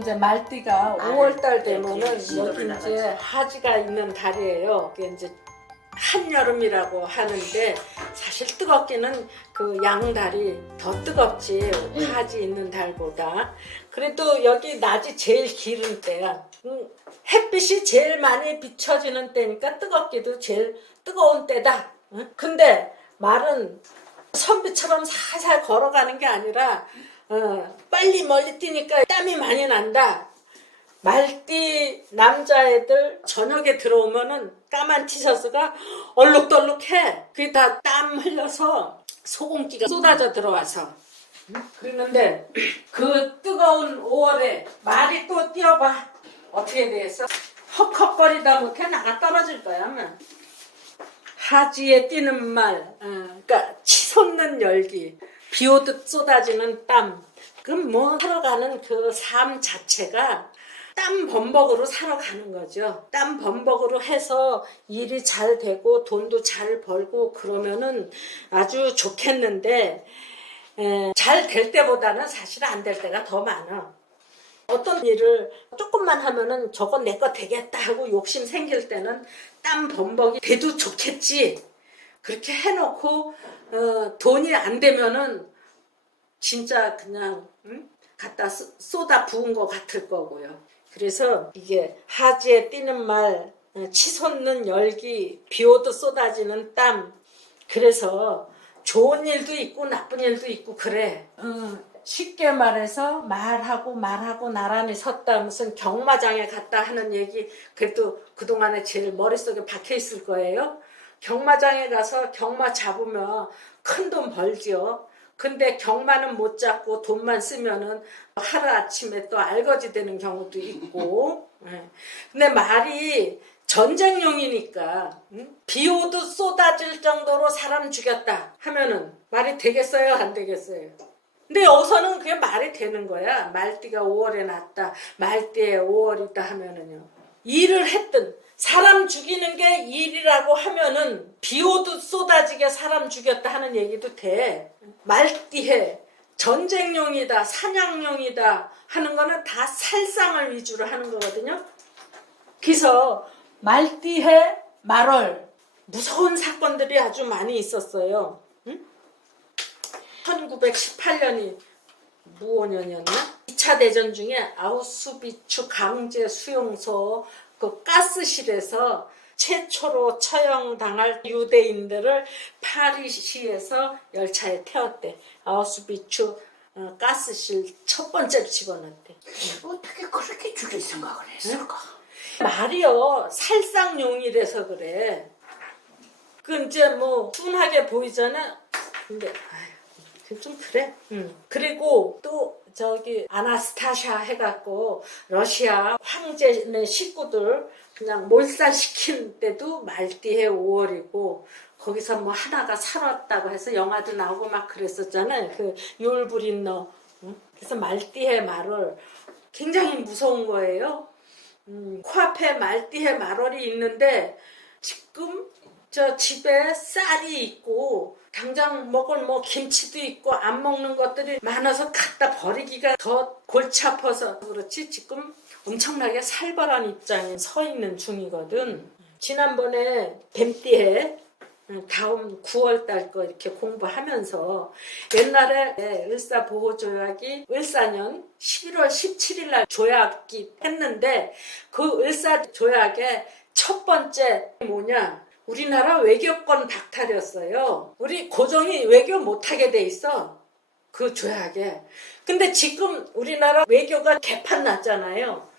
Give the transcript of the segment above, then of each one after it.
이제 말띠가 5월달 되면은 네, 여기 이제 하지가 있는 달이에요. 이게 이제 한여름이라고 하는데 사실 뜨겁기는 그 양달이 더 뜨겁지 하지 있는 달보다. 그래도 여기 낮이 제일 길은 때야. 햇빛이 제일 많이 비춰지는 때니까 뜨겁기도 제일 뜨거운 때다. 근데 말은 선비처럼 살살 걸어가는 게 아니라 빨리 멀리 뛰니까 땀이 많이 난다. 말띠 남자애들 저녁에 들어오면은 까만 티셔츠가 얼룩덜룩해. 그게 다 땀 흘려서 소금기가 쏟아져 들어와서. 그러는데 그 뜨거운 5월에 말이 또 뛰어봐. 어떻게 되겠어? 헉헉거리다 못해 나가 떨어질 거야. 아마. 하지에 뛰는 말, 그러니까 치솟는 열기, 비 오듯 쏟아지는 땀. 그럼 뭐 살아가는 그 삶 자체가 땀 범벅으로 살아가는 거죠. 땀 범벅으로 해서 일이 잘 되고 돈도 잘 벌고 그러면은 아주 좋겠는데 잘 될 때보다는 사실 안 될 때가 더 많아. 어떤 일을 조금만 하면은 저건 내 거 되겠다 하고 욕심 생길 때는 땀 범벅이 돼도 좋겠지. 그렇게 해놓고 돈이 안 되면은 진짜 그냥 갖다 쏟아 부은 것 같을 거고요. 그래서 이게 하지에 뛰는 말, 치솟는 열기, 비 오듯 쏟아지는 땀. 그래서 좋은 일도 있고 나쁜 일도 있고 그래. 쉽게 말해서 말하고 나란히 섰다 무슨 경마장에 갔다 하는 얘기 그래도 그동안에 제일 머릿속에 박혀 있을 거예요. 경마장에 가서 경마 잡으면 큰 돈 벌지요. 근데 경마는 못 잡고 돈만 쓰면은 하루아침에 또 알거지 되는 경우도 있고. 근데 말이 전쟁용이니까 비 오듯 쏟아질 정도로 사람 죽였다 하면은 말이 되겠어요? 안 되겠어요? 근데 여기서는 그게 말이 되는 거야. 말띠가 5월에 났다. 말띠에 5월이다 하면은요. 일을 했든 사람 죽이는 게 일이라고 하면은 비 오듯 쏟아지게 사람 죽였다 하는 얘기도 돼. 말띠에 전쟁용이다, 사냥용이다 하는 거는 다 살상을 위주로 하는 거거든요. 그래서 말띠에 말월 무서운 사건들이 아주 많이 있었어요. 1918년이 무오년이었나? 2차 대전 중에 아우슈비츠 강제 수용소 그 가스실에서 최초로 처형당할 유대인들을 파리시에서 열차에 태웠대. 아우슈비츠 가스실 첫 번째로 집어넣었대. 어떻게 그렇게 죽일 생각을 했을까? 말이요 살상용이라서 그래. 그 이제 뭐 순하게 보이잖아. 근데 좀 그래. 그리고 또 저기 아나스타샤 해갖고 러시아 황제네 식구들 그냥 몰살시킨 때도 말띠해 5월이고 거기서 뭐 하나가 살았다고 해서 영화도 나오고 막 그랬었잖아요. 그 율브린너. 그래서 말띠해 말월 굉장히 무서운 거예요. 코앞에 말띠해 말월이 있는데 지금 저 집에 쌀이 있고 당장 먹을 뭐 김치도 있고 안 먹는 것들이 많아서 갖다 버리기가 더 골치 아파서 그렇지 지금 엄청나게 살벌한 입장에 서 있는 중이거든. 지난번에 뱀띠에 다음 9월달 거 이렇게 공부하면서 옛날에 을사보호조약이 을사년 11월 17일 날 조약이 했는데 그 을사조약의 첫 번째 뭐냐 우리나라 외교권 박탈이었어요. 우리 고종이 외교 못하게 돼 있어. 그 조약에. 근데 지금 우리나라 외교가 개판 났잖아요.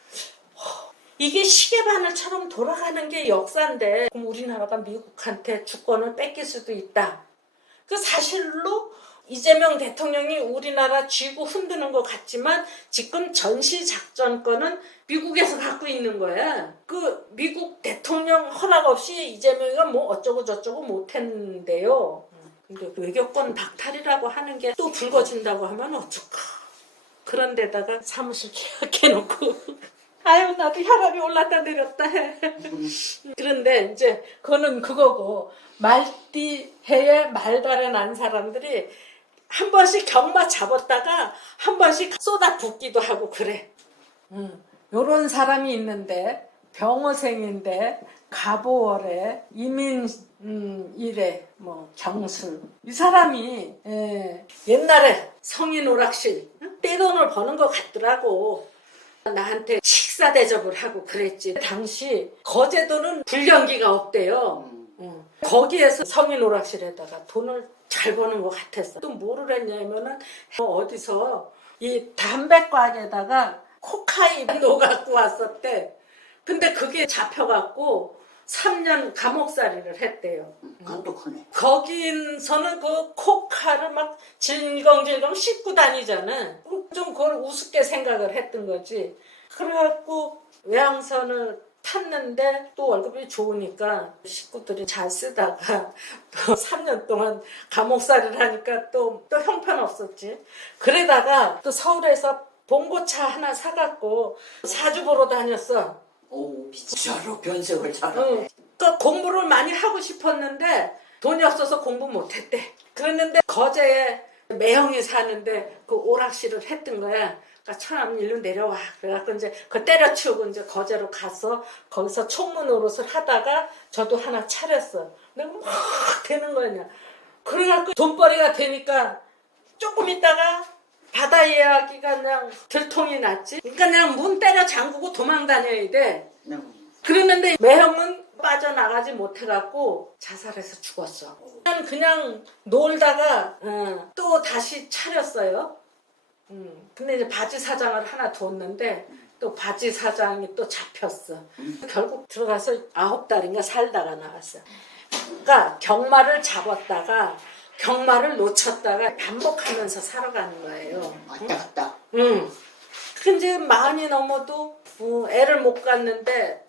이게 시계바늘처럼 돌아가는 게 역사인데 그럼 우리나라가 미국한테 주권을 뺏길 수도 있다. 그 사실로 이재명 대통령이 우리나라 쥐고 흔드는 것 같지만 지금 전시작전권은 미국에서 갖고 있는 거야. 그 미국 대통령 허락 없이 이재명이가 뭐 어쩌고 저쩌고 못했는데요. 근데 외교권 박탈이라고 하는 게 또 불거진다고 하면 어떡하. 그런데다가 사무실 계약해놓고 아유 나도 혈압이 올랐다 내렸다 해. 그런데 이제 그거는 그거고 말띠 해에 말달에 난 사람들이 한 번씩 경마 잡았다가 한 번씩 쏟아 붓기도 하고 그래. 요런 사람이 있는데 병어생인데 가보월에 이민일에 뭐 경술 이 사람이 옛날에 성인 오락실 떼돈을 버는 것 같더라고. 나한테 식사 대접을 하고 그랬지. 당시 거제도는 불경기가 없대요. 거기에서 성인 오락실에다가 돈을 잘 버는 것 같았어. 또 뭐를 했냐면은 어디서 이 담배곽에다가 코카인도 갖고 왔었대. 근데 그게 잡혀갖고 3년 감옥살이를 했대요. 그것도 크네. 거기서는 그 코카를 막 질겅질겅 씹고 다니잖아. 좀 그걸 우습게 생각을 했던 거지. 그래갖고 외항선을 탔는데 또 월급이 좋으니까 식구들이 잘 쓰다가 또 3년 동안 감옥살이를 하니까 또 형편없었지. 그러다가 또 서울에서 봉고차 하나 사갖고 사주 보러 다녔어. 오, 진짜로 변색을 잘하네. 그러니까 공부를 많이 하고 싶었는데 돈이 없어서 공부 못했대. 그랬는데 거제에 매형이 사는데 그 오락실을 했던 거야. 그러니까 천암 일로 내려와. 그래갖고 이제 그 때려치우고 이제 거제로 가서 거기서 총무 노릇을 하다가 저도 하나 차렸어. 근데 막 되는 거냐. 그래갖고 돈벌이가 되니까 조금 있다가 바다 이야기가 그냥 들통이 났지. 그러니까 그냥 문 때려 잠그고 도망 다녀야 돼. 그랬는데 매형은 빠져나가지 못해갖고 자살해서 죽었어. 그냥 놀다가 또 다시 차렸어요. 근데 이제 바지 사장을 하나 뒀는데 또 바지 사장이 또 잡혔어. 결국 들어가서 9달인가 살다가 나왔어. 그러니까 경마를 잡았다가 경마를 놓쳤다가 반복하면서 살아가는 거예요. 왔다 갔다. 근데 이제 40이 넘어도 애를 못 갔는데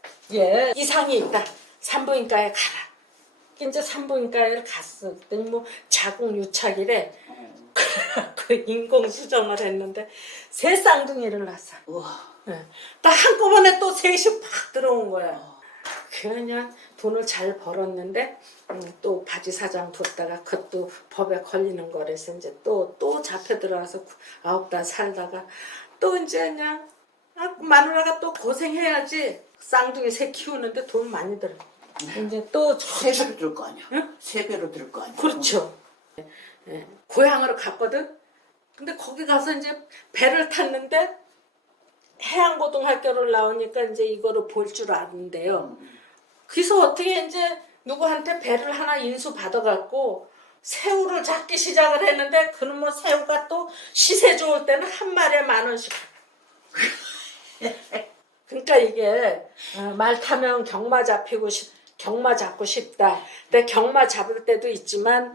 이상이 있다. 산부인과에 가라. 이제 산부인과에 갔어. 그랬더니 뭐 자궁유착이래. 그 인공수정을 했는데 새 쌍둥이를 낳았어. 우와. 딱 한꺼번에 또 셋이 팍 들어온 거야. 그냥 돈을 잘 벌었는데 또 바지 사장 뒀다가 그것도 법에 걸리는 거라서 이제 또 잡혀 들어와서 9달 살다가 또 이제 그냥 마누라가 또 고생해야지. 쌍둥이 새 키우는데 돈 많이 들어. 이제 또 세 배로 들 거 아니야? 응? 세 배로 들 거 아니야? 그렇죠. 고향으로 갔거든. 근데 거기 가서 이제 배를 탔는데 해양고등학교를 나오니까 이제 이거를 볼 줄 아는데요. 그래서 어떻게 이제 누구한테 배를 하나 인수 받아갖고 새우를 잡기 시작을 했는데 그놈의 뭐 새우가 또 시세 좋을 때는 한 마리에 10,000원씩. 그러니까 이게 말 타면 경마 잡고 싶다. 근데 경마 잡을 때도 있지만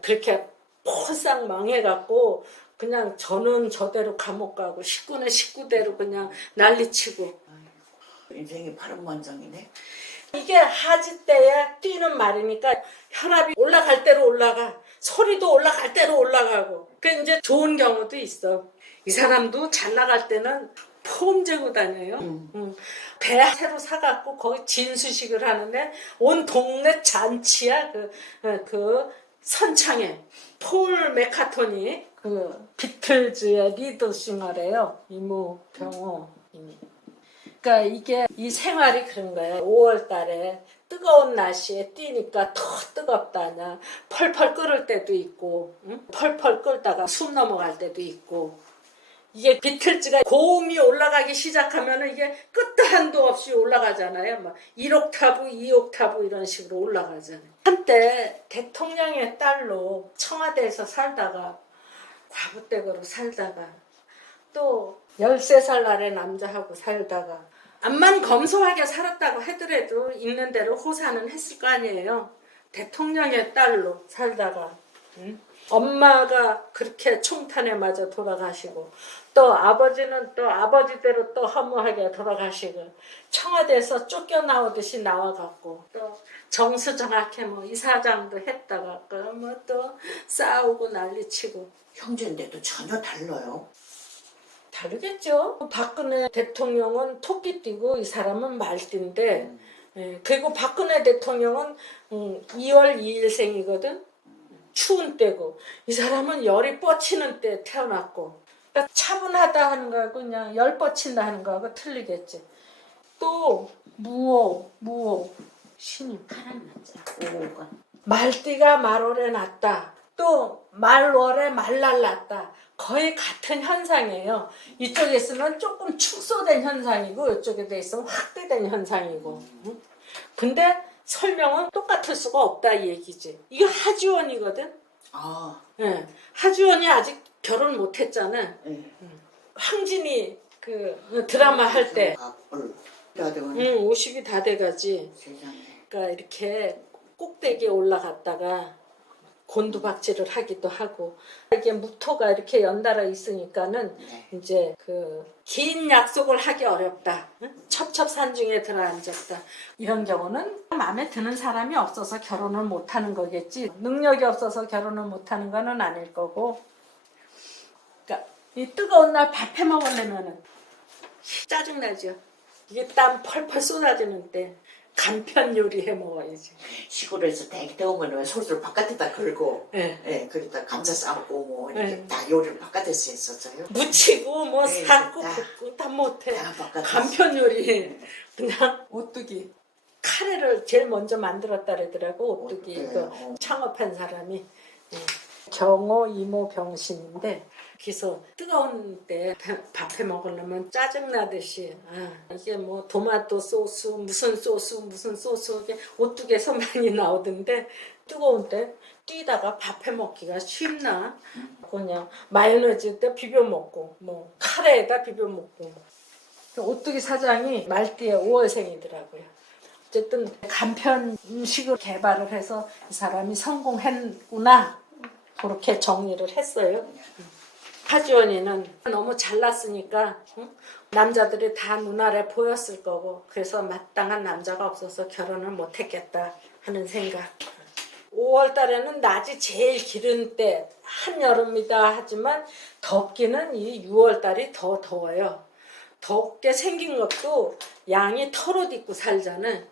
그렇게 포싹 망해갖고 그냥 저는 저대로 감옥 가고 식구는 식구대로 그냥 난리치고. 인생이 파란만장이네. 이게 하지 때에 뛰는 말이니까 혈압이 올라갈 대로 올라가. 소리도 올라갈 대로 올라가고. 그 이제 좋은 경우도 있어. 이 사람도 잘 나갈 때는 폼 재고 다녀요. 배 새로 사갖고 거기 진수식을 하는데 온 동네 잔치야. 그 선창에 폴 맥카토니 그 비틀즈의 리더싱어래요. 이모 병호. 그러니까 이게 이 생활이 그런 거예요. 5월 달에 뜨거운 날씨에 뛰니까 더 뜨겁다냐. 펄펄 끓을 때도 있고 펄펄 끓다가 숨 넘어갈 때도 있고. 이게 비틀즈가 고음이 올라가기 시작하면은 이게 끝도 한도 없이 올라가잖아요. 막 1옥타브, 2옥타브 이런 식으로 올라가잖아요. 한때 대통령의 딸로 청와대에서 살다가 과부댁으로 살다가 또 13살 날의 남자하고 살다가 암만 검소하게 살았다고 하더라도 있는 대로 호사는 했을 거 아니에요. 대통령의 딸로 살다가 엄마가 그렇게 총탄에 맞아 돌아가시고 또 아버지는 또 아버지대로 또 허무하게 돌아가시고 청와대에서 쫓겨나오듯이 나와갖고 또 정수정확해 뭐 이사장도 했다가 뭐 또 싸우고 난리치고. 형제인데도 전혀 달라요. 다르겠죠. 박근혜 대통령은 토끼띠고 이 사람은 말띠인데 그리고 박근혜 대통령은 2월 2일생이거든. 추운 때고 이 사람은 열이 뻗치는 때 태어났고 그러니까 차분하다 하는 거하고 그냥 열 뻗친다 하는 거하고 틀리겠지. 또 무오 신이 파란 났자. 오가 말띠가 말월에 났다. 또 말월에 말날 났다. 거의 같은 현상이에요. 이쪽에 있으면 조금 축소된 현상이고 이쪽에 돼 있으면 확대된 현상이고. 응? 근데 설명은 똑같을 수가 없다 이 얘기지. 이거 하지원이거든. 아, 예. 하지원이 아직 결혼 못했잖아. 네. 황진이 그 드라마 할 때. 다 되고 50이 다 돼가지. 세상에. 그러니까 이렇게 꼭대기에 올라갔다가 곤두박질을 하기도 하고 이게 무토가 이렇게 연달아 있으니까는 네. 이제 그 긴 약속을 하기 어렵다. 응? 첩첩산중에 들어앉았다. 이런 경우는 마음에 드는 사람이 없어서 결혼을 못하는 거겠지. 능력이 없어서 결혼을 못하는 거는 아닐 거고. 그러니까 이 뜨거운 날 밥 해 먹으려면은 짜증나죠. 이게 땀 펄펄 쏟아지는 때 간편 요리 해 먹어야지. 시골에서 되게 더우면 솔솔 바깥에다 걸고, 네. 예, 거기다 감자 삶고 뭐 이렇게 네. 다 요리를 바깥에서 했었어요. 무치고 뭐 네, 삶고 다. 굽고 다 못해. 다 바깥에서. 간편 요리 그냥 오뚜기 카레를 제일 먼저 만들었다 그러더라고. 오뚜기 네, 그 창업한 사람이. 경호 이모 병신인데 그래서 뜨거운 때 밥 해 먹으려면 짜증나듯이 이게 뭐 토마토 소스 무슨 소스 이게 오뚜기에서 많이 나오던데 뜨거운 때 뛰다가 밥 해 먹기가 쉽나. 그냥 마요네즈 때 비벼 먹고 뭐 카레에다 비벼 먹고. 오뚜기 사장이 말띠에 5월생이더라고요. 어쨌든 간편 음식을 개발을 해서 이 사람이 성공했구나. 그렇게 정리를 했어요. 하지원이는 너무 잘났으니까 남자들이 다 눈알에 보였을 거고 그래서 마땅한 남자가 없어서 결혼을 못했겠다 하는 생각. 5월 달에는 낮이 제일 길은 때 한여름이다 하지만 덥기는 이 6월 달이 더 더워요. 덥게 생긴 것도 양이 털옷 입고 살잖아.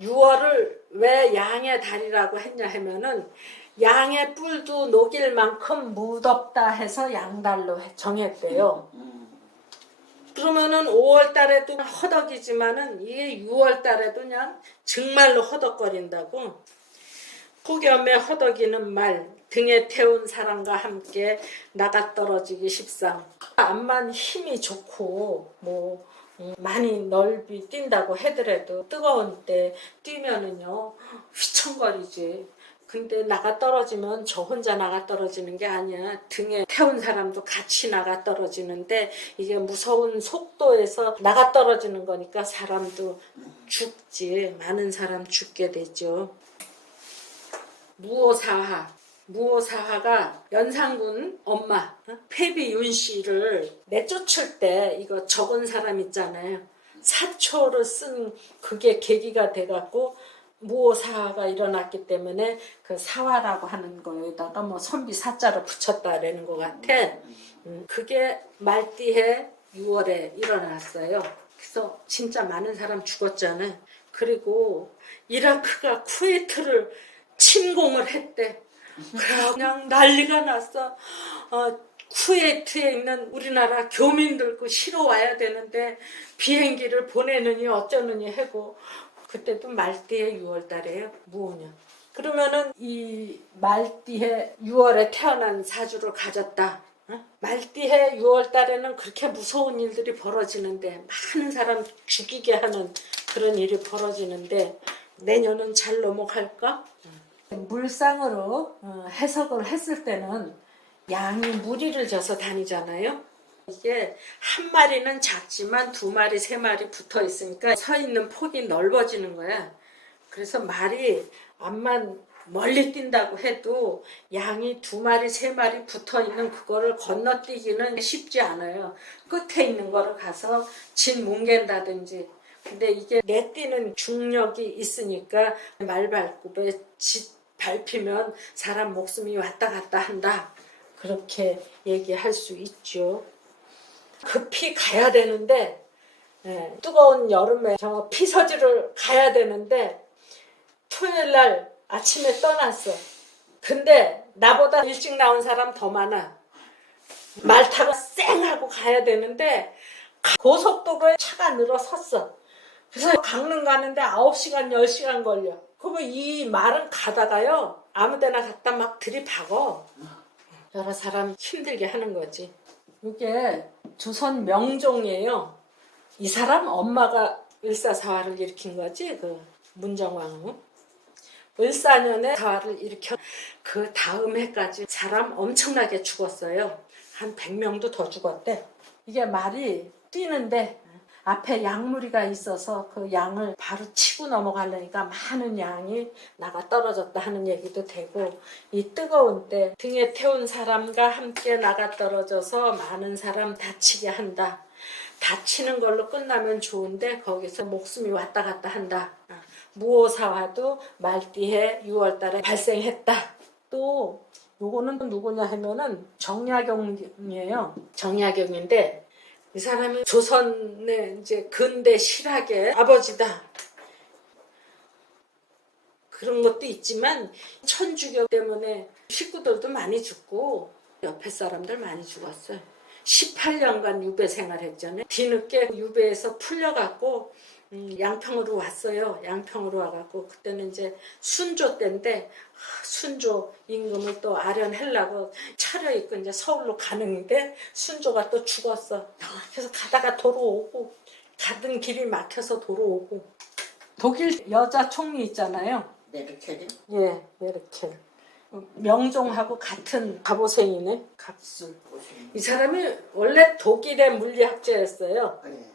6월을 왜 양의 달이라고 했냐 하면은 양의 뿔도 녹일 만큼 무덥다 해서 양달로 정했대요. 그러면은 5월 달에도 허덕이지만은 이게 6월 달에도 그냥 정말로 허덕거린다고. 폭염에 허덕이는 말 등에 태운 사람과 함께 나가 떨어지기 십상. 암만 힘이 좋고 뭐 많이 넓이 뛴다고 하더라도 뜨거운 때 뛰면은요 휘청거리지. 근데 나가 떨어지면 저 혼자 나가 떨어지는 게 아니야. 등에 태운 사람도 같이 나가 떨어지는데 이게 무서운 속도에서 나가 떨어지는 거니까 사람도 죽지. 많은 사람 죽게 되죠. 무오사하가 연산군 엄마 패비윤 씨를 내쫓을 때 이거 적은 사람 있잖아요. 사초를 쓴 그게 계기가 돼갖고 무오사가 일어났기 때문에 그 사화라고 하는 거에다가 뭐 선비 사자를 붙였다라는 것 같아. 그게 말띠해 6월에 일어났어요. 그래서 진짜 많은 사람 죽었잖아요. 그리고 이라크가 쿠웨이트를 침공을 했대. 그냥 난리가 났어. 쿠웨이트에 있는 우리나라 교민들 쉬러 와야 되는데 비행기를 보내느니 어쩌느니 하고 그때도 말띠의 6월달이에요. 무오년. 그러면은 이 말띠의 6월에 태어난 사주를 가졌다. 말띠의 6월달에는 그렇게 무서운 일들이 벌어지는데 많은 사람 죽이게 하는 그런 일이 벌어지는데 내년은 잘 넘어갈까? 물상으로 해석을 했을 때는 양이 무리를 져서 다니잖아요. 이게 한 마리는 작지만 두 마리, 세 마리 붙어 있으니까 서 있는 폭이 넓어지는 거야. 그래서 말이 암만 멀리 뛴다고 해도 양이 두 마리, 세 마리 붙어 있는 그거를 건너뛰기는 쉽지 않아요. 끝에 있는 거를 가서 진 뭉갠다든지. 근데 이게 내뛰는 중력이 있으니까 말 밟고 짓 밟히면 사람 목숨이 왔다 갔다 한다. 그렇게 얘기할 수 있죠. 급히 가야 되는데 뜨거운 여름에 저 피서지를 가야 되는데 토요일 날 아침에 떠났어. 근데 나보다 일찍 나온 사람 더 많아. 말 타고 쌩하고 가야 되는데 고속도로에 차가 늘어섰어. 그래서 강릉 가는데 9시간 10시간 걸려. 그러면 이 말은 가다가요 아무데나 갖다 막 들이박어. 여러 사람 힘들게 하는 거지. 이게 조선 명종이에요. 이 사람 엄마가 을사사화를 일으킨 거지. 그 문정왕후. 을사년에 사화를 일으켜 그 다음 해까지 사람 엄청나게 죽었어요. 한 100명도 더 죽었대. 이게 말이 뛰는데 앞에 양무리가 있어서 그 양을 바로 치고 넘어가려니까 많은 양이 나가 떨어졌다 하는 얘기도 되고, 이 뜨거운 때 등에 태운 사람과 함께 나가 떨어져서 많은 사람 다치게 한다. 다치는 걸로 끝나면 좋은데 거기서 목숨이 왔다 갔다 한다. 무오사화도 말띠해 6월달에 발생했다. 또 요거는 누구냐 하면은 정약용이에요. 정약용인데 이 사람이 조선의 이제 근대 실학의 아버지다. 그런 것도 있지만 천주교 때문에 식구들도 많이 죽고 옆에 사람들 많이 죽었어요. 18년간 유배 생활했잖아요. 뒤늦게 유배에서 풀려갖고 양평으로 왔어요. 양평으로 와갖고 그때는 이제 순조 때인데 순조 임금을 또 아련하려고 차려입고 이제 서울로 가는데 순조가 또 죽었어. 그래서 가다가 도로오고 가던 길이 막혀서 도로오고. 독일 여자 총리 있잖아요. 메르켈이? 예, 메르켈. 명종하고 같은 갑오생이네. 갑술. 이 사람이 원래 독일의 물리학자였어요. 네.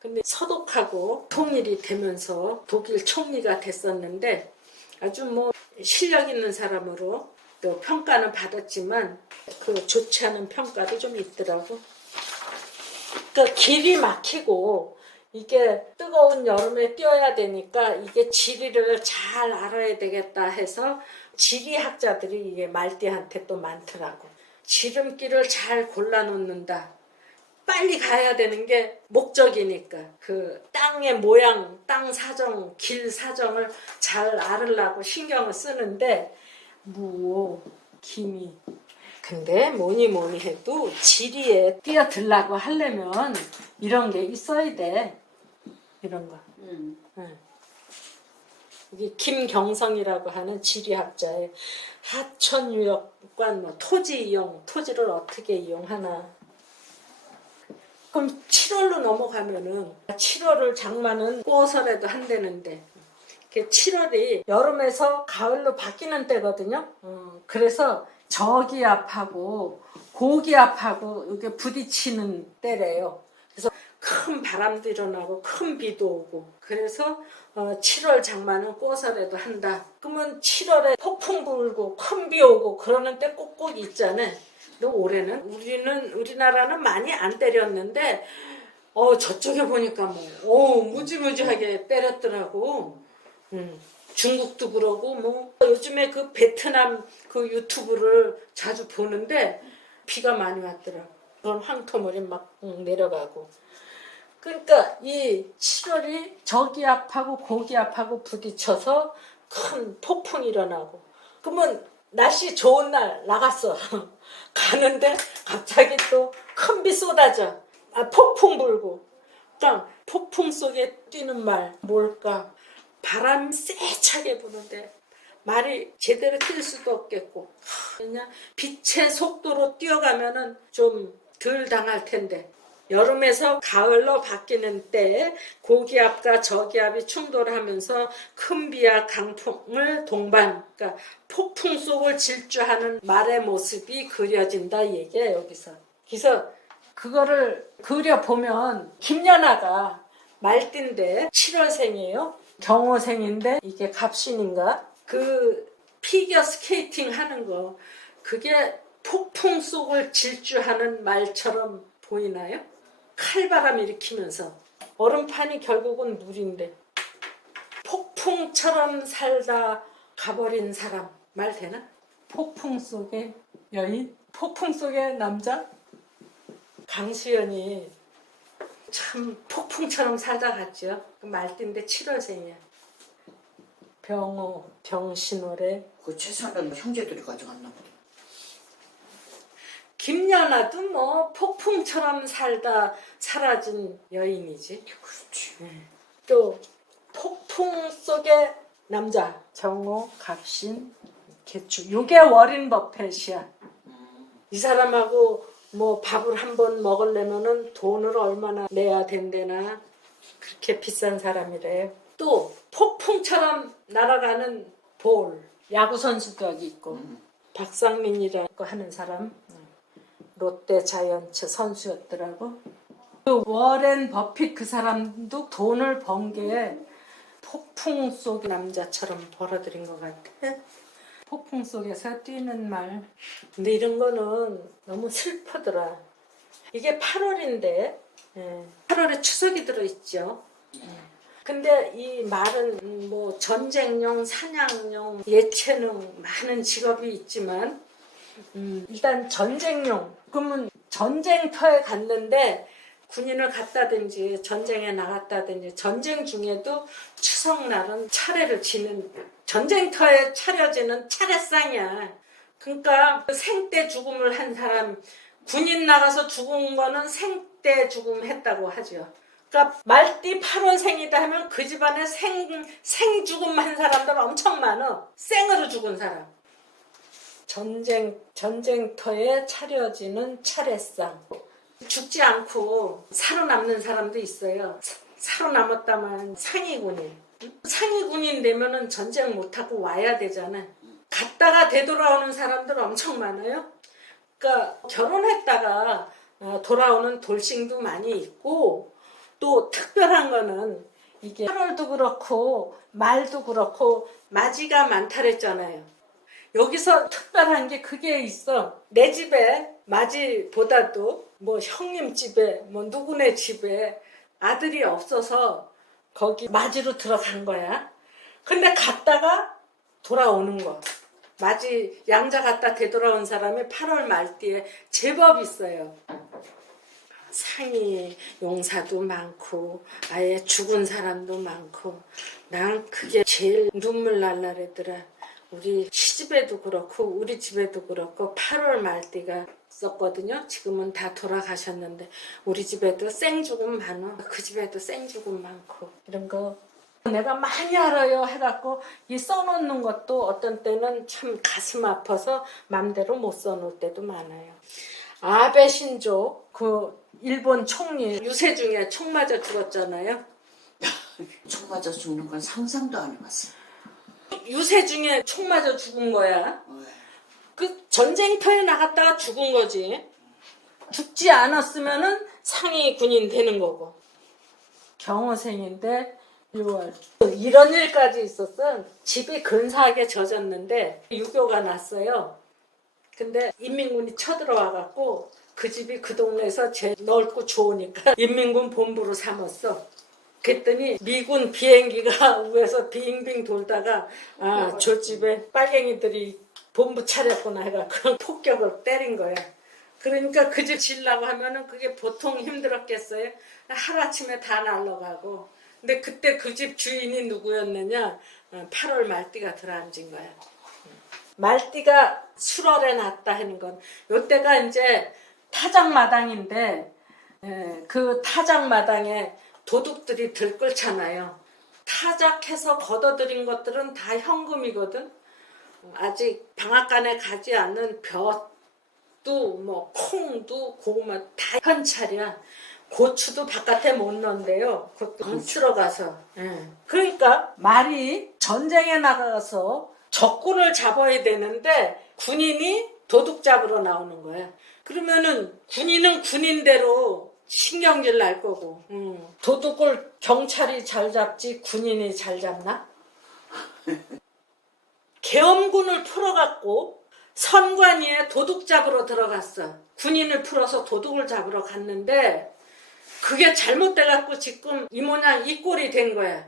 근데 서독하고 통일이 되면서 독일 총리가 됐었는데 아주 뭐 실력 있는 사람으로 또 평가는 받았지만 그 좋지 않은 평가도 좀 있더라고. 그러니까 길이 막히고 이게 뜨거운 여름에 뛰어야 되니까 이게 지리를 잘 알아야 되겠다 해서 지리학자들이 이게 말띠한테 또 많더라고. 지름길을 잘 골라놓는다. 빨리 가야 되는 게 목적이니까 그 땅의 모양, 땅 사정, 길 사정을 잘 알으려고 신경을 쓰는데 무오, 기미. 근데 뭐니 해도 지리에 뛰어들라고 하려면 이런 게 있어야 돼. 이런 거. 응. 이게 김경성이라고 하는 지리학자의 하천유역관 뭐 토지 이용, 토지를 어떻게 이용하나. 그럼 7월로 넘어가면은 7월을 장마는 꼬설에도 한다는데 7월이 여름에서 가을로 바뀌는 때거든요. 그래서 저기압하고 고기압하고 이게 부딪히는 때래요. 그래서 큰 바람도 일어나고 큰 비도 오고 그래서 7월 장마는 꼬설에도 한다. 그러면 7월에 폭풍 불고 큰 비 오고 그러는 때 꼭꼭 있잖아요. 근데 올해는 우리나라는 많이 안 때렸는데 저쪽에 보니까 뭐 무지무지하게 때렸더라고. 중국도 그러고 뭐 요즘에 그 베트남 그 유튜브를 자주 보는데 비가 많이 왔더라고. 그런 황토물이 막 내려가고. 그러니까 이 7월이 저기압하고 고기압하고 부딪혀서 큰 폭풍이 일어나고. 그러면 날씨 좋은 날 나갔어. 가는데 갑자기 또 큰 비 쏟아져. 폭풍 불고. 그러니까 폭풍 속에 뛰는 말 뭘까? 바람 세차게 부는데 말이 제대로 뛸 수도 없겠고 그냥 빛의 속도로 뛰어가면은 좀 덜 당할 텐데 여름에서 가을로 바뀌는 때에 고기압과 저기압이 충돌하면서 큰 비와 강풍을 동반, 그러니까 폭풍 속을 질주하는 말의 모습이 그려진다 얘기예요 여기서. 그래서 그거를 그려보면 김연아가 말띠인데 7월생이에요. 경호생인데 이게 갑신인가? 그 피겨 스케이팅 하는 거 그게 폭풍 속을 질주하는 말처럼 보이나요? 칼바람 일으키면서 얼음판이 결국은 물인데 폭풍처럼 살다 가버린 사람 말 되나? 폭풍 속의 여인? 폭풍 속의 남자? 강수연이 참 폭풍처럼 살다 갔죠. 말띠인데 7월생이야. 병호, 병신호래. 그 재산은 형제들이 가져갔나 보다. 김 인연아도 뭐 폭풍처럼 살다 사라진 여인이지. 그렇지. 또 폭풍 속의 남자 정호, 갑신, 개축. 요게 워린 버펫이야. 이 사람하고 뭐 밥을 한 번 먹으려면은 돈을 얼마나 내야 된대나. 그렇게 비싼 사람이래요. 또 폭풍처럼 날아가는 볼. 야구 선수도 여기 있고. 박상민이라고 하는 사람. 롯데 자이언츠 선수였더라고. 그 워렌 버핏 그 사람도 돈을 번 게 폭풍 속의 남자처럼 벌어들인 것 같아. 폭풍 속에서 뛰는 말. 근데 이런 거는 너무 슬프더라. 이게 8월인데 8월에 추석이 들어있죠. 근데 이 말은 뭐 전쟁용, 사냥용, 예체능 많은 직업이 있지만 일단 전쟁용. 그러면 전쟁터에 갔는데 군인을 갔다든지 전쟁에 나갔다든지 전쟁 중에도 추석날은 차례를 지는 전쟁터에 차려지는 차례상이야. 그러니까 생때 죽음을 한 사람 군인 나가서 죽은 거는 생때 죽음 했다고 하죠. 그러니까 말띠 8월생이다 하면 그 집안에 생 죽음 한 사람들 엄청 많아. 생으로 죽은 사람. 전쟁터에 차려지는 차례상. 죽지 않고 살아남는 사람도 있어요. 살아남았다만 상위군인. 상위군인 되면은 전쟁 못하고 와야 되잖아. 갔다가 되돌아오는 사람들 엄청 많아요. 그러니까 결혼했다가 돌아오는 돌싱도 많이 있고, 또 특별한 거는 이게 8월도 그렇고 말도 그렇고 맞이가 많다 그랬잖아요. 여기서 특별한 게 그게 있어. 내 집에 맞이보다도 뭐 형님 집에 뭐 누구네 집에 아들이 없어서 거기 맞이로 들어간 거야. 근데 갔다가 돌아오는 거. 맞이 양자 갔다 되돌아온 사람이 8월 말띠에 제법 있어요. 상위 용사도 많고 아예 죽은 사람도 많고 난 그게 제일 눈물 날라 그랬더라. 우리 시집에도 그렇고 우리 집에도 그렇고 8월 말띠가 있었거든요. 지금은 다 돌아가셨는데 우리 집에도 생죽음 많아. 그 집에도 생죽음 많고 이런 거 내가 많이 알아요 해갖고 이 써놓는 것도 어떤 때는 참 가슴 아파서 맘대로 못 써놓을 때도 많아요. 아베 신조 그 일본 총리 유세중에 총 맞아 죽었잖아요. 총 맞아 죽는 건 상상도 안 해봤어. 유세중에 총 맞아 죽은 거야. 그 전쟁터에 나갔다가 죽은 거지. 죽지 않았으면은 상위 군인 되는 거고. 경호생인데 6월 이런 일까지 있었어. 집이 근사하게 젖었는데 유교가 났어요. 근데 인민군이 쳐들어와 갖고 그 집이 그 동네에서 제일 넓고 좋으니까 인민군 본부로 삼았어. 그랬더니 미군 비행기가 위에서 빙빙 돌다가 저 집에 빨갱이들이 본부 차렸구나 해갖고 폭격을 때린 거야. 그러니까 그 집 지려고 하면은 그게 보통 힘들었겠어요. 하루아침에 다 날아가고. 근데 그때 그 집 주인이 누구였느냐? 8월 말띠가 들어앉은 거야. 말띠가 수월에 났다 하는 건 요때가 이제 타작마당인데 그 타작마당에 도둑들이 들끓잖아요. 타작해서 걷어들인 것들은 다 현금이거든. 아직 방앗간에 가지 않는 벼도 뭐 콩도 고구마 다 현찰이야. 고추도 바깥에 못 넣는데요. 그것도 못 들어가서. 그러니까 말이 전쟁에 나가서 적군을 잡아야 되는데 군인이 도둑 잡으러 나오는 거야. 그러면은 군인은 군인대로 신경질 날 거고 도둑을 경찰이 잘 잡지 군인이 잘 잡나? 계엄군을 풀어갖고 선관위에 도둑 잡으러 들어갔어. 군인을 풀어서 도둑을 잡으러 갔는데 그게 잘못돼갖고 지금 이 모양 이 꼴이 된 거야.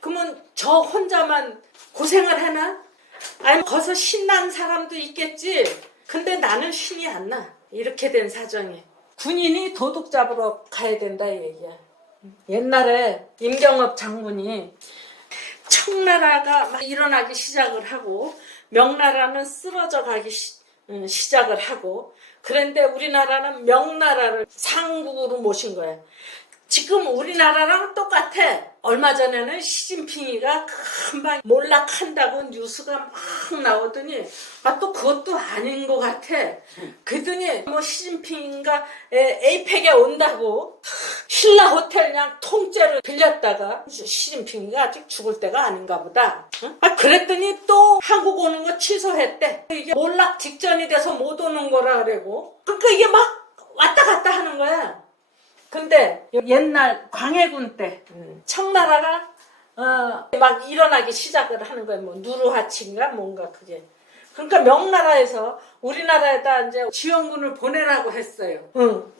그러면 저 혼자만 고생을 해나? 아니 거기서 신난 사람도 있겠지. 근데 나는 신이 안 나. 이렇게 된 사정이. 군인이 도둑 잡으러 가야 된다 이 얘기야. 옛날에 임경업 장군이 청나라가 막 일어나기 시작을 하고 명나라는 쓰러져 가기 시작을 하고 그런데 우리나라는 명나라를 상국으로 모신 거예요. 지금 우리나라랑 똑같아. 얼마 전에는 시진핑이가 금방 몰락한다고 뉴스가 막 나오더니 또 그것도 아닌 것 같아. 그러더니 뭐 시진핑인가 에이펙에 온다고 신라 호텔 그냥 통째로 빌렸다가 시진핑이가 아직 죽을 때가 아닌가 보다. 그랬더니 또 한국 오는 거 취소했대. 이게 몰락 직전이 돼서 못 오는 거라 그러고. 그러니까 이게 막 왔다 갔다 하는 거야. 근데 옛날 광해군 때 청나라가 막 일어나기 시작을 하는 거예요. 뭐 누르하치인가 뭔가 그게. 그러니까 명나라에서 우리나라에다 이제 지원군을 보내라고 했어요.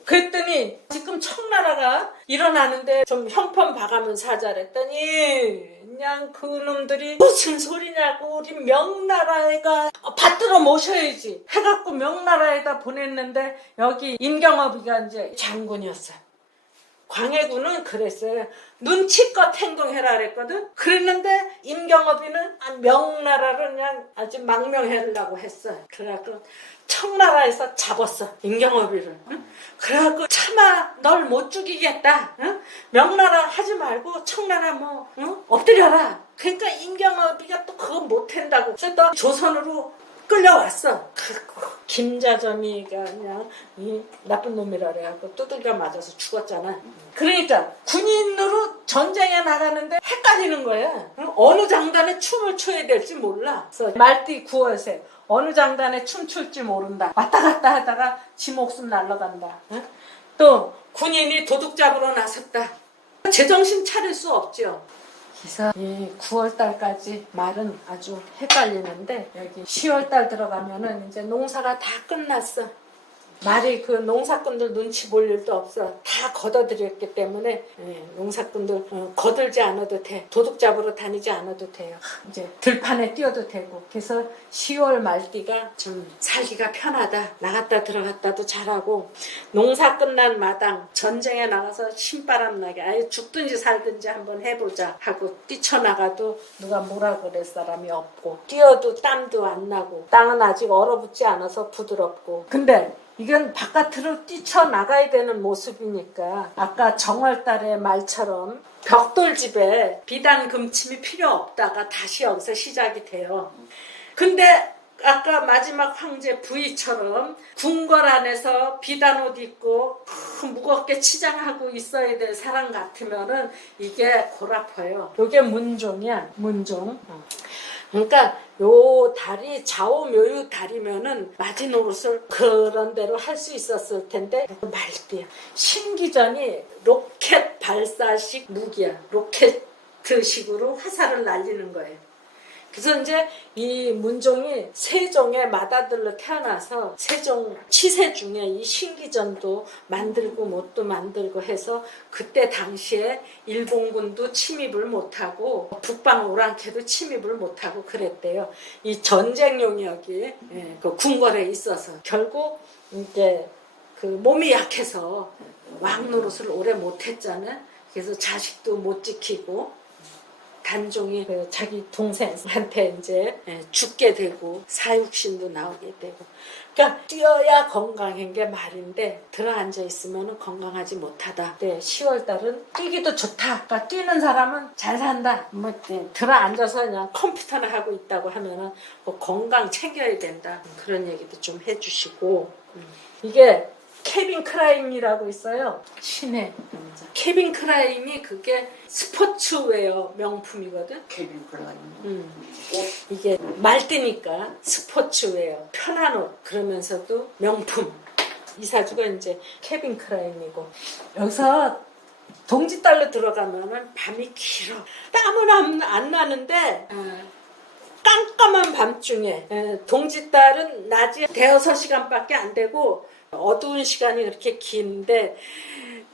그랬더니 지금 청나라가 일어나는데 좀 형편 봐가면서 하자랬더니 그냥 그놈들이 무슨 소리냐고 우리 명나라에가 받들어 모셔야지 해갖고 명나라에다 보냈는데 여기 임경업이가 이제 장군이었어요. 광해군은 그랬어요. 눈치껏 행동해라 그랬거든. 그랬는데 임경업이는 명나라를 그냥 아주 망명하려고 했어요. 그래갖고 청나라에서 잡았어 임경업이를. 응? 그래갖고 차마 널 못 죽이겠다. 응? 명나라 하지 말고 청나라 뭐 엎드려라. 그러니까 임경업이가 또 그거 못한다고. 그래서 또 조선으로 끌려왔어. 김자점이가 그냥 이 나쁜 놈이라 그래갖고 두들겨 맞아서 죽었잖아. 그러니까 군인으로 전쟁에 나가는데 헷갈리는 거야. 어느 장단에 춤을 춰야 될지 몰라. 그래서 말띠 9월새 어느 장단에 춤출지 모른다. 왔다 갔다 하다가 지 목숨 날라간다. 또 군인이 도둑 잡으러 나섰다. 제정신 차릴 수 없죠. 그래서 이 9월달까지 말은 아주 헷갈리는데 여기 10월달 들어가면은 이제 농사가 다 끝났어. 말이 그 농사꾼들 눈치 볼 일도 없어. 다 걷어들였기 때문에 농사꾼들 거들지 않아도 돼. 도둑 잡으러 다니지 않아도 돼요. 이제 들판에 뛰어도 되고. 그래서 10월 말띠가 좀 살기가 편하다. 나갔다 들어갔다도 잘하고 농사 끝난 마당 전쟁에 나가서 신바람 나게 아예 죽든지 살든지 한번 해보자 하고 뛰쳐나가도 누가 뭐라 그럴 사람이 없고 뛰어도 땀도 안 나고 땅은 아직 얼어붙지 않아서 부드럽고. 근데 이건 바깥으로 뛰쳐나가야 되는 모습이니까 아까 정월달의 말처럼 벽돌집에 비단 금침이 필요 없다가 다시 여기서 시작이 돼요. 근데 아까 마지막 황제 부위처럼 궁궐 안에서 비단 옷 입고 무겁게 치장하고 있어야 될 사람 같으면은 이게 골아퍼요. 이게 문종이야, 문종. 그러니까 요 달이 좌우묘유 달이면은 마지노릇을 그런 대로 할 수 있었을 텐데 말띠야. 신기전이 로켓 발사식 무기야. 로켓식으로 화살을 날리는 거예요. 그래서 이제 이 문종이 세종의 맏아들로 태어나서 세종 치세 중에 이 신기전도 만들고 못도 만들고 해서 그때 당시에 일본군도 침입을 못하고 북방 오랑캐도 침입을 못하고 그랬대요. 이 전쟁용이 여기 그 궁궐에 있어서 결국 이제 그 몸이 약해서 왕 노릇을 오래 못했잖아요. 그래서 자식도 못 지키고 단종이 그 자기 동생한테 이제 죽게 되고 사육신도 나오게 되고. 그러니까 뛰어야 건강한 게 말인데 들어앉아 있으면 건강하지 못하다. 네, 10월달은 뛰기도 좋다. 그러니까 뛰는 사람은 잘 산다. 뭐 들어앉아서 그냥 컴퓨터나 하고 있다고 하면은 뭐 건강 챙겨야 된다. 그런 얘기도 좀 해주시고. 이게 케빈 클라인이라고 있어요. 신의 남자. 케빈 클라인이 그게 스포츠웨어 명품이거든. 케빈 클라인. 이게 말띠니까 스포츠웨어, 편한 옷 그러면서도 명품. 이 사주가 이제 케빈 클라인이고 여기서 동짓달로 들어가면은 밤이 길어. 땀은 안 나는데. 깜깜한 밤중에 동짓달은 낮이 대여섯 시간밖에 안 되고 어두운 시간이 그렇게 긴데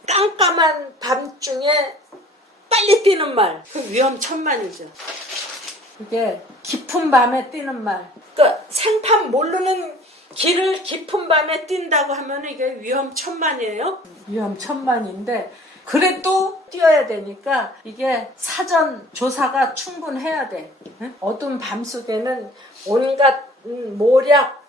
깜깜한 밤중에 빨리 뛰는 말, 그 위험천만이죠. 이게 깊은 밤에 뛰는 말, 그러니까 생판 모르는 길을 깊은 밤에 뛴다고 하면 이게 위험천만이에요. 위험천만인데 그래도 뛰어야 되니까 이게 사전 조사가 충분해야 돼. 어두운 밤 속에는 온갖 모략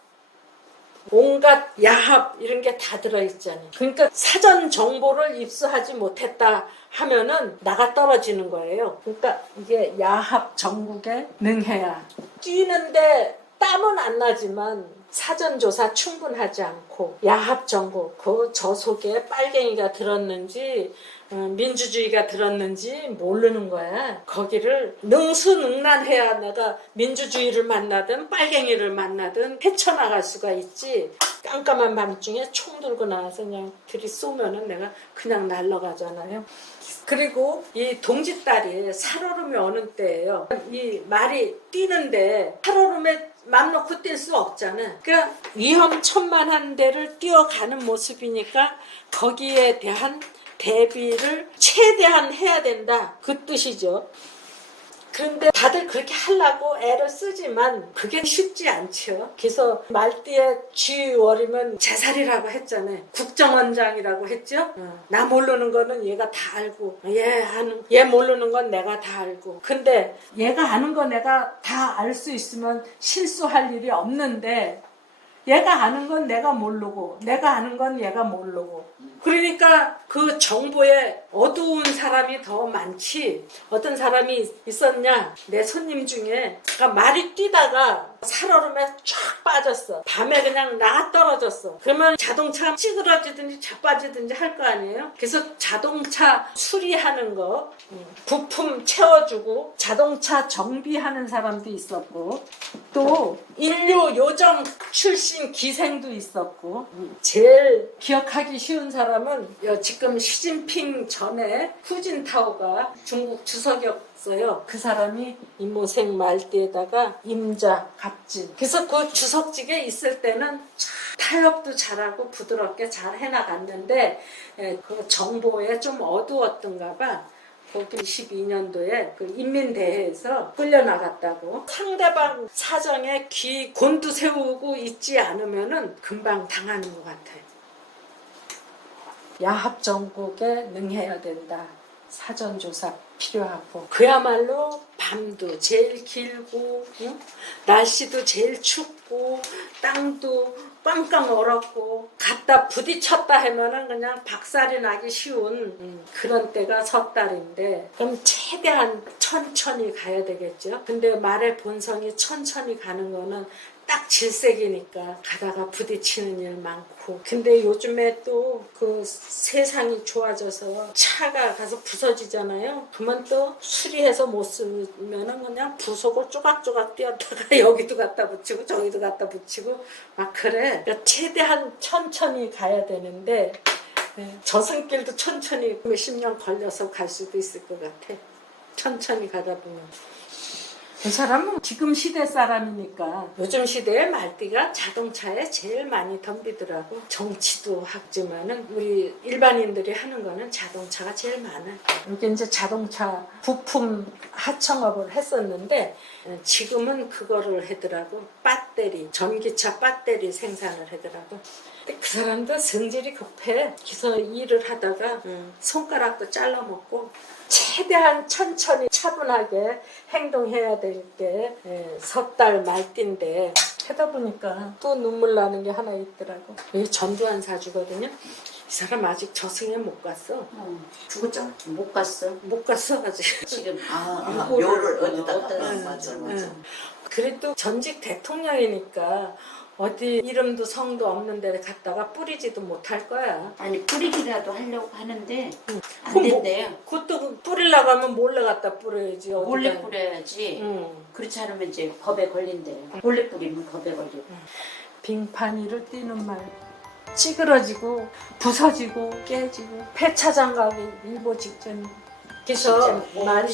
온갖 야합 이런 게 다 들어있잖아요. 그러니까 사전 정보를 입수하지 못했다 하면은 나가 떨어지는 거예요. 그러니까 이게 야합 정국에 능해야. 뛰는데 땀은 안 나지만 사전조사 충분하지 않고 야합 정보, 그 저 속에 빨갱이가 들었는지 민주주의가 들었는지 모르는 거야. 거기를 능수능란해야 내가 민주주의를 만나든 빨갱이를 만나든 헤쳐나갈 수가 있지. 깜깜한 밤중에 총 들고 나와서 그냥 들이쏘면은 내가 그냥 날아가잖아요. 그리고 이 동짓달이 살얼음이 어느 때예요. 이 말이 뛰는데 살얼음에 맘 놓고 뛸 수 없잖아. 그러니까 위험천만한 데를 뛰어가는 모습이니까 거기에 대한 대비를 최대한 해야 된다. 그 뜻이죠. 그런데 다들 그렇게 하려고 애를 쓰지만 그게 쉽지 않죠. 그래서 말띠의 쥐월이면 제살이라고 했잖아요. 국정원장이라고 했죠. 나 모르는 거는 얘가 다 알고 얘 모르는 건 내가 다 알고. 근데 얘가 아는 거 내가 다 알 수 있으면 실수할 일이 없는데 얘가 아는 건 내가 모르고 내가 아는 건 얘가 모르고. 그러니까 그 정보에 어두운 사람이 더 많지. 어떤 사람이 있었냐, 내 손님 중에 말이 뛰다가 살얼음에 쫙 빠졌어. 밤에 그냥 나가 떨어졌어. 그러면 자동차 찌그러지든지 자빠지든지 할 거 아니에요. 그래서 자동차 수리하는 거, 부품 채워주고 자동차 정비하는 사람도 있었고, 또 인류 요정 출신 기생도 있었고, 제일 기억하기 쉬운 사람은 지금 시진핑 전에 후진타오가 중국 주석이었어요. 그 사람이 이모생 말띠에다가 임자, 갑진. 그래서 그 주석직에 있을 때는 타협도 잘하고 부드럽게 잘 해나갔는데 그 정보에 좀 어두웠던가 봐. 거기 22년도에 그 인민대회에서 끌려나갔다고. 상대방 사정에 귀 곤두세우고 있지 않으면은 금방 당하는 것 같아요. 야합 정국에 능해야 된다. 사전조사 필요하고. 그야말로 밤도 제일 길고, 날씨도 제일 춥고, 땅도 꽝꽝 얼었고, 갖다 부딪혔다 하면은 그냥 박살이 나기 쉬운 그런 때가 섣달인데, 그럼 최대한 천천히 가야 되겠죠. 근데 말의 본성이 천천히 가는 거는 딱 질색이니까 가다가 부딪히는 일 많고. 근데 요즘에 또 그 세상이 좋아져서 차가 가서 부서지잖아요. 그러면 또 수리해서 못 쓰면은 그냥 부속을 조각조각 띄었다가 여기도 갖다 붙이고 저기도 갖다 붙이고 막 그래. 그러니까 최대한 천천히 가야 되는데 저승길도 천천히 몇십 년 걸려서 갈 수도 있을 것 같아. 천천히 가다 보면. 그 사람은 지금 시대 사람이니까 요즘 시대에 말띠가 자동차에 제일 많이 덤비더라고. 정치도 하지만은 우리 일반인들이 하는 거는 자동차가 제일 많아. 여기 이제 자동차 부품 하청업을 했었는데 지금은 그거를 하더라고. 배터리, 전기차 배터리 생산을 하더라고. 근데 그 사람도 성질이 급해. 그래서 일을 하다가 손가락도 잘라먹고. 최대한 천천히 차분하게 행동해야 될 게 섣달 말띠인데 하다 보니까 또 눈물 나는 게 하나 있더라고. 이게 전두환 사주거든요. 이 사람 아직 저승에 못 갔어. 죽었잖아. 못 갔어. 못 갔어 아직. 지금 묘를 어디다가. 맞아. 그래도 전직 대통령이니까 어디 이름도 성도 없는 데 갔다가 뿌리지도 못할 거야. 아니 뿌리기라도 하려고 하는데 안 그럼 된대요. 그것도 뿌리려고 하면 몰래 갖다 뿌려야지. 어디다. 몰래 뿌려야지. 그렇지 않으면 이제 법에 걸린대요. 몰래 뿌리면 법에 걸리고. 빙판이를 뛰는 말. 찌그러지고 부서지고 깨지고 폐차장가기 일보 직전. 그래서 말이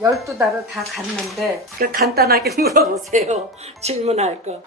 12달을 다 갔는데 간단하게 물어보세요. 질문할 거.